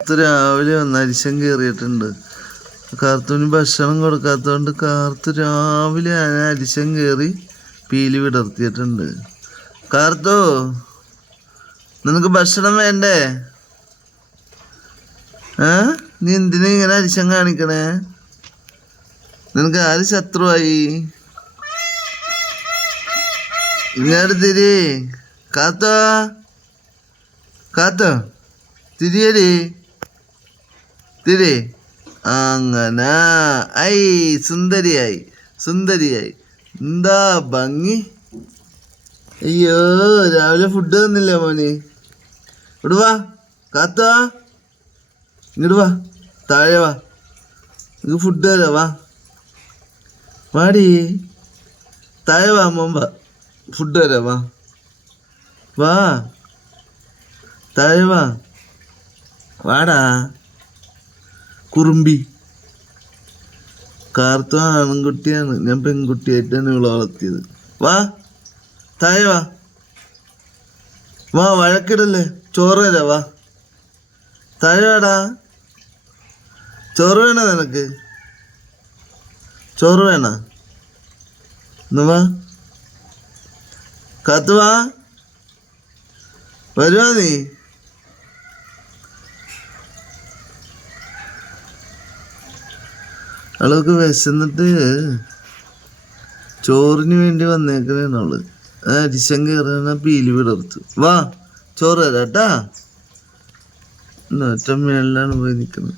രാവിലെ വന്ന് അരിശം കയറിയിട്ടുണ്ട്. കാർത്തൂന് ഭക്ഷണം കൊടുക്കാത്തതുകൊണ്ട് കാർത്തു രാവിലെ അരിശം കയറി പീലി വിടർത്തിയിട്ടുണ്ട്. കാർത്തു, നിനക്ക് ഭക്ഷണം വേണ്ടേ? നീ എന്തിനാ ഇങ്ങനെ അരിശം കാണിക്കണേ? നിനക്ക് ആര് ശത്രുവായി? ഇങ്ങോട്ട് തിരി. കാത്തോ, കാത്തോ, തിരിയടി, തിരി. അങ്ങനെ ഐ സുന്ദരിയായി, സുന്ദരിയായി. എന്താ ഭംഗി. അയ്യോ, രാവിലെ ഫുഡ് തന്നില്ലേ മോന്? ഇങ്ങോട്ട് വാ കാത്തോ, ഇങ്ങോട്ട് വാ, താഴെ വാ, നിനക്ക് ഫുഡ് തരാം. വാ, വാടി, താഴെ വാ, മോമ്പ ഫുഡ് തരാം. വാ വാ, താഴെ വാ, വാടാ കുറുമ്പി. കാർത്തു ആൺകുട്ടിയാണ്, ഞാൻ പെൺകുട്ടിയായിട്ടാണ് ഇവളെ വളർത്തിയത്. വാ, താഴെ വാ, വാ, വഴക്കിടല്ലേ, ചോറ് തരാ. വാ, താഴെ വാടാ. ചോറ് വേണോ നിനക്ക്? ചോറ് വേണ? ഒന്ന് വാ കാത്തു, വാ, വരുവാ നീ? അവൾക്ക് വിശന്നിട്ട് ചോറിന് വേണ്ടി വന്നേക്കണേണ് അവള്. അരിശം കയറാൻ പീലി വിടർത്തു. വാ, ചോറ് തരാട്ടാ. ഒറ്റ മേളിലാണ് പോയി നിൽക്കുന്നത്.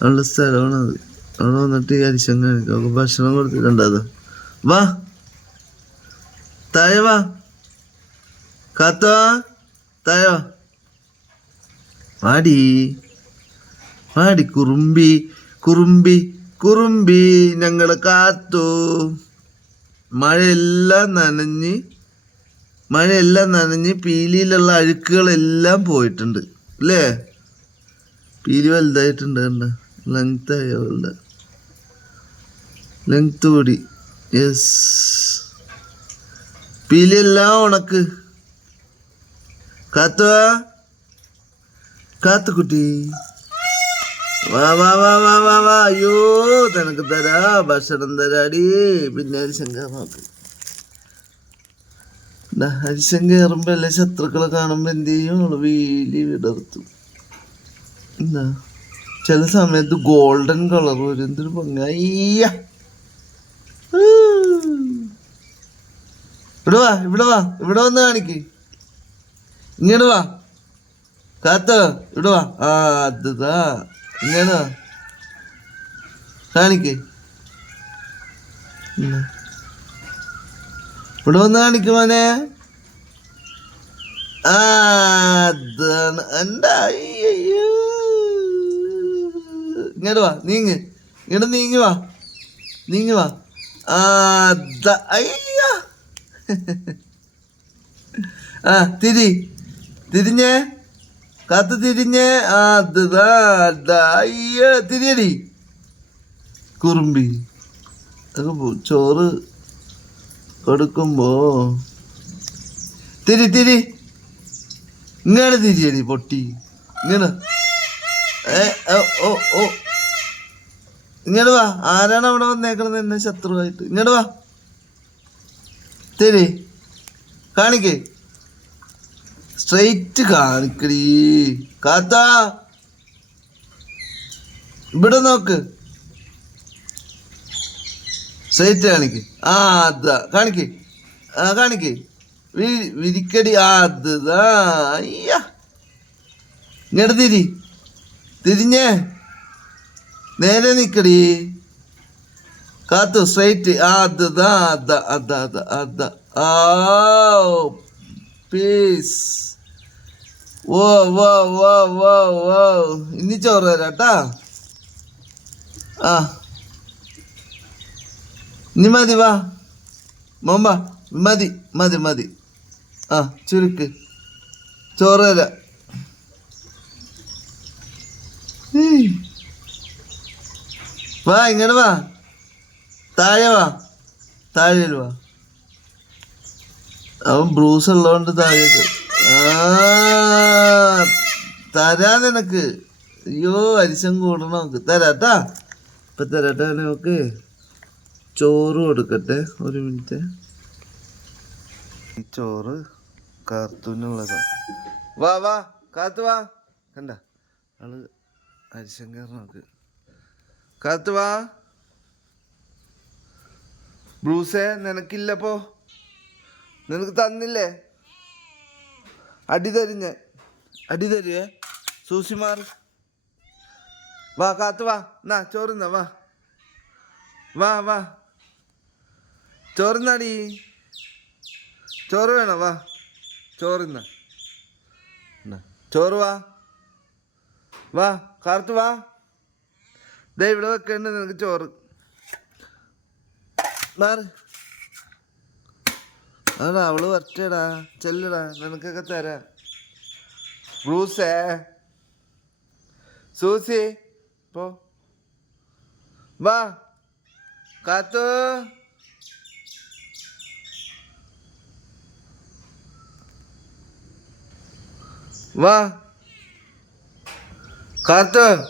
അവളുടെ സ്ഥലമാണത്. അവിടെ വന്നിട്ട് ഈ അരിശം കാണിക്കും. അവൾക്ക് ഭക്ഷണം കൊടുത്തിട്ടുണ്ടത്. വാ, താഴെ വാ കാത്തോ, താഴെ വാ, വാടി, വാടി കുറുമ്പി, കുറുമ്പി, കുറുമ്പി. ഞങ്ങള് കാത്തു. മഴയെല്ലാം നനഞ്ഞ് പീലിയിലുള്ള അഴുക്കുകളെല്ലാം പോയിട്ടുണ്ട് അല്ലേ? പീലി വലുതായിട്ടുണ്ട്. കണ്ട, ലെങ്ത് ആയി, അവളുടെ ലെങ്ത് കൂടി. യെസ്, പീലിയെല്ലാം ഉണക്ക്. കാത്തുവാ, കാത്തുക്കുട്ടി, വാ വാ വാ വാ വാ വാ. അയ്യോ, നിനക്ക് തരാ, ഭക്ഷണം തരാടി. പിന്നെ അരിശം കയറുമ്പോ അരിശം കയറുമ്പോ അല്ലേ ശത്രുക്കളെ കാണുമ്പോ എന്ത് ചെയ്യും? അവള് വീലി വിടർത്തും. എന്താ ചില സമയത്ത് ഗോൾഡൻ കളർ വരും. എന്തൊരു ഭംഗി. അയ്യ, ഇവിടെ വാ, ഇവിടെ വാ, ഇവിടെ വന്ന് കാണിക്ക്. ഇങ്ങോട്ട് വാ കാത്തോ, ഇവിടെ വാ. അതാ, ഇങ്ങനെ വാ, കാണിക്ക്. ഇവിടെ വന്ന് കാണിക്കും മോനെ. അതാണ് എൻ്റെ. അയ്യോ, ഇങ്ങോട്ട് വാ, നീങ്ങ്, ഇങ്ങോട്ട് നീങ്ങി വാ, നീങ്ങി വാ. അതാ, അയ്യ. തിരിഞ്ഞേ കാത്ത്, തിരിഞ്ഞേ. അതാ, അയ്യോ, തിരിയടി കുറുമ്പി. അതൊക്കെ ചോറ് കൊടുക്കുമ്പോ തിരി ഇങ്ങനെ തിരിയടി പൊട്ടി. ഇങ്ങനെ ഓ ഇങ്ങോട്ട് വാ. ആരാണ് അവിടെ വന്നേക്കണത് എന്നെ ശത്രുവായിട്ട്? ഇങ്ങോട്ട് വാ, തിരി, കാണിക്കേ, സ്ട്രെയിറ്റ് കാണിക്കടി കാത്ത. ഇവിടെ നോക്ക്, സ്ട്രെയിറ്റ് കാണിക്ക്. അതാ, കാണിക്ക്, കാണിക്ക്, വിരിക്കടി. അതാ, അയ്യ. ഇങ്ങോട്ട് തിരിഞ്ഞേ, നേരെ നിക്കടി കാത്തു, സ്ട്രെയിറ്റ്. അതാ അതാ അതാ അതാ അതാ. പീസ്. ഓ വോ വോ വോ വോ. ഇനി ചോറ് തരാട്ടാ. ഇനി മതി. വാ മോമ്പ, മതി മതി മതി. ചുരുക്ക്, ചോറ് തരാം. വാ, ഇങ്ങോട്ട് വാ, താഴെ വാ, താഴെ വാ. അവൻ ബ്രൂസ് ഉള്ളതുകൊണ്ട് താഴേക്ക്. തരാ നിനക്ക്. അയ്യോ അരിശം കൂടണം നോക്ക്. തരാട്ടാ, ഇപ്പൊ തരാട്ടാ. നോക്ക്, ചോറ് കൊടുക്കട്ടെ. ഒരു മിനിറ്റ്. ഈ ചോറ് കാർത്തൂനുള്ളതാ. വാ വാ കാത്തു വാ. കണ്ട ആള് അരിശം കയറി നോക്ക്. കാത്തു വാ. ബ്രൂസേ നിനക്കില്ലപ്പോ, നിനക്ക് തന്നില്ലേ? അടി തരിഞ്ഞ അടി തരുവേ. സൂസിമാർ വാ. കാത്തു വാ. എന്നാ ചോറുന്ന വാ. വാ വാ ചോറുന്നാടി. ചോറ് വേണോ? വാ ചോറുന്ന. ചോറ് വാ. വാ കാർത്തു വാ. ദേ ഇവിടെ വെക്കണ്ട് നിനക്ക് ചോറ്. മാറ്. അതാ അവള് വരട്ടേടാ. ചെല്ലടാ, നിനക്കൊക്കെ തരാ. ബ്രൂസേ, സൂസി പോ. വാ കാത്തു. വാ കാത്തു.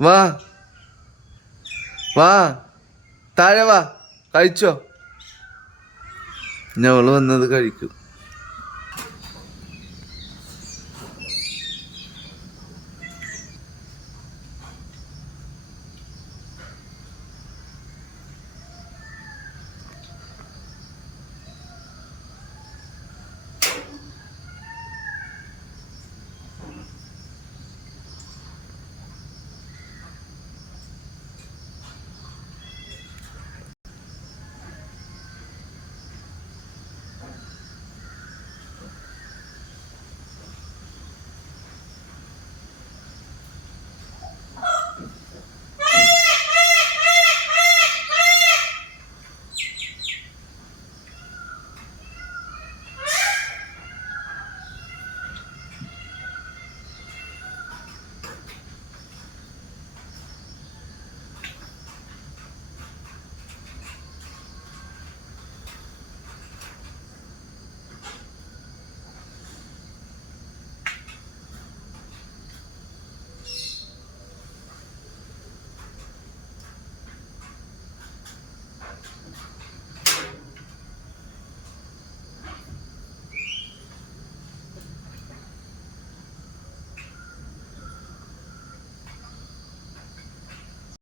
വാ വാ താഴെ വാ. കഴിച്ചോ. ഞവള് വന്നത് കഴിക്കും.